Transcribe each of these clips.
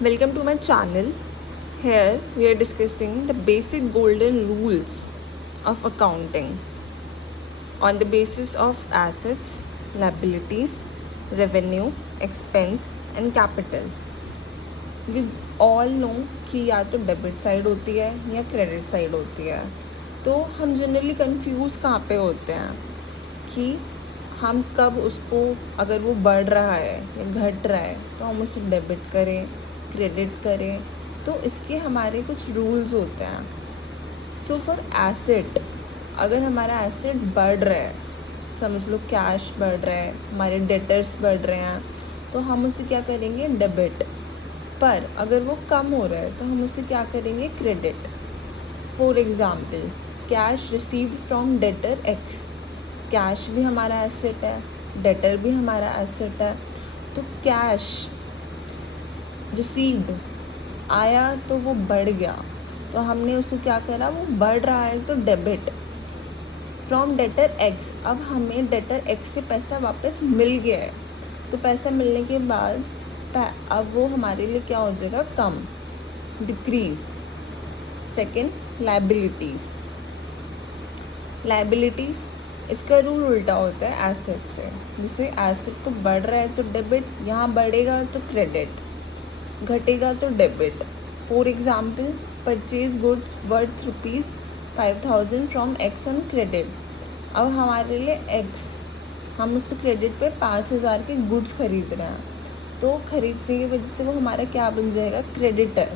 Welcome to my channel. Here we are discussing the basic golden rules of accounting on the basis of assets, liabilities, revenue, expense and capital. We all know कि या तो debit side होती है या credit side होती है. तो हम जनरली कंफ्यूज कहाँ पे होते हैं कि हम कब उसको, अगर वो बढ़ रहा है या घट रहा है तो हम उसे डेबिट करें, क्रेडिट करें. तो इसके हमारे कुछ रूल्स होते हैं. सो फॉर एसेट, अगर हमारा एसेट बढ़ रहा है, समझ लो कैश बढ़ रहा है, हमारे डेटर्स बढ़ रहे हैं, तो हम उसे क्या करेंगे, डेबिट. पर अगर वो कम हो रहा है तो हम उसे क्या करेंगे, credit. For example, cash received from debtor x. Cash भी हमारा एसेट है, डेटर भी हमारा एसेट है. तो कैश रिसीव्ड आया तो वो बढ़ गया, तो हमने उसको क्या करा, वो बढ़ रहा है तो डेबिट. फ्रॉम डेटर एक्स, अब हमें डेटर एक्स से पैसा वापस मिल गया है, तो पैसा मिलने के बाद अब वो हमारे लिए क्या हो जाएगा, कम, डिक्रीज. Second, liabilities. लाइबिलिटीज़, इसका रूल उल्टा होता है एसेट से. जैसे एसेट तो बढ़ रहा है तो डेबिट, यहाँ बढ़ेगा तो क्रेडिट, घटेगा तो debit. For example, purchase goods worth ₹5,000 from x on credit. अब हमारे लिए एक्स, हम उससे क्रेडिट पे 5,000 के गुड्स खरीद रहे हैं, तो खरीदने की वजह से वो हमारा क्या बन जाएगा, क्रेडिटर.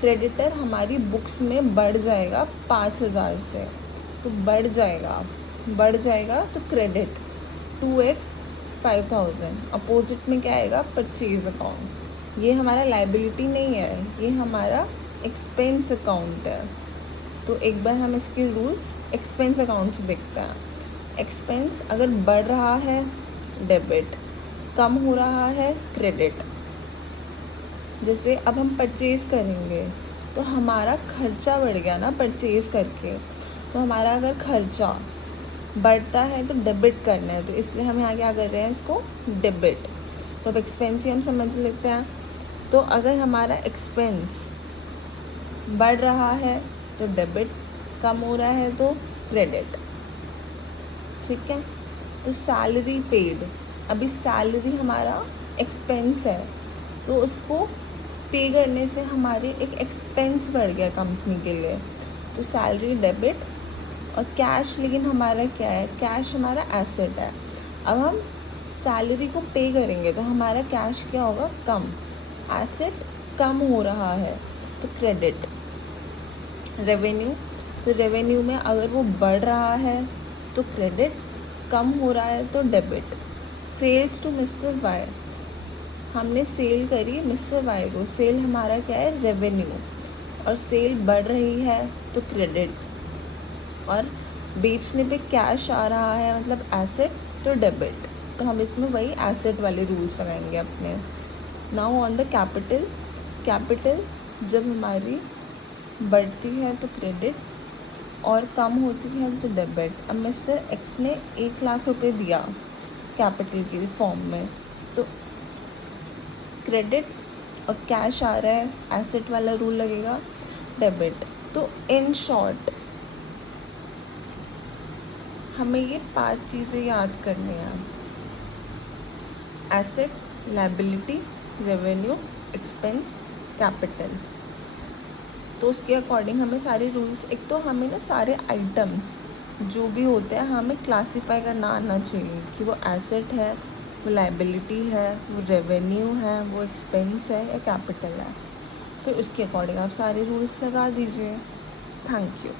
क्रेडिटर हमारी बुक्स में बढ़ जाएगा 5,000 से, तो बढ़ जाएगा तो क्रेडिट 2x 5,000. अपोजिट में क्या आएगा, परचेज अकाउंट. ये हमारा लाइबिलिटी नहीं है, ये हमारा एक्सपेंस अकाउंट है. तो एक बार हम इसके रूल्स एक्सपेंस अकाउंट से देखते हैं. एक्सपेंस अगर बढ़ रहा है, डेबिट, कम हो रहा है, क्रेडिट. जैसे अब हम परचेज़ करेंगे तो हमारा खर्चा बढ़ गया ना परचेज़ करके, तो हमारा अगर खर्चा बढ़ता है तो डेबिट करना है, तो इसलिए हम यहाँ क्या कर रहे हैं, इसको डेबिट. तो अब एक्सपेंस ही हम समझ लेते हैं. तो अगर हमारा एक्सपेंस बढ़ रहा है तो डेबिट, कम हो रहा है तो क्रेडिट. ठीक है. तो सैलरी पेड, अभी सैलरी हमारा एक्सपेंस है, तो उसको पे करने से हमारे एक एक्सपेंस बढ़ गया कंपनी के लिए, तो सैलरी डेबिट. और कैश लेकिन हमारा क्या है, कैश हमारा एसेट है. अब हम सैलरी को पे करेंगे तो हमारा कैश क्या होगा, कम. एसेट कम हो रहा है तो क्रेडिट. रेवेन्यू, तो रेवेन्यू में अगर वो बढ़ रहा है तो क्रेडिट, कम हो रहा है तो debit. Sales to mister Y, हमने सेल करी मिस्टर वाई को, सेल हमारा क्या है, रेवेन्यू, और सेल बढ़ रही है तो क्रेडिट. और बेचने पे कैश आ रहा है मतलब एसेट, तो डेबिट. तो हम इसमें वही एसेट वाले रूल्स लगाएंगे अपने. Now on the capital. Capital जब हमारी बढ़ती है तो क्रेडिट और कम होती है तो डेबिट. अब मिस्टर एक्स ने 1,00,000 रुपये दिया कैपिटल की फॉर्म में, तो क्रेडिट, और कैश आ रहा है, एसेट वाला रूल लगेगा, डेबिट. तो इन शॉर्ट हमें ये 5 चीज़ें याद करनी हैं: asset, liability, revenue, expense, capital. तो उसके अकॉर्डिंग हमें सारे रूल्स, एक तो हमें ना सारे आइटम्स जो भी होते हैं हमें क्लासीफाई करना आना चाहिए कि वो एसेट है, वो लाइबिलिटी है, वो रेवेन्यू है, वो एक्सपेंस है या कैपिटल है. फिर उसके अकॉर्डिंग आप सारे रूल्स लगा दीजिए. Thank you.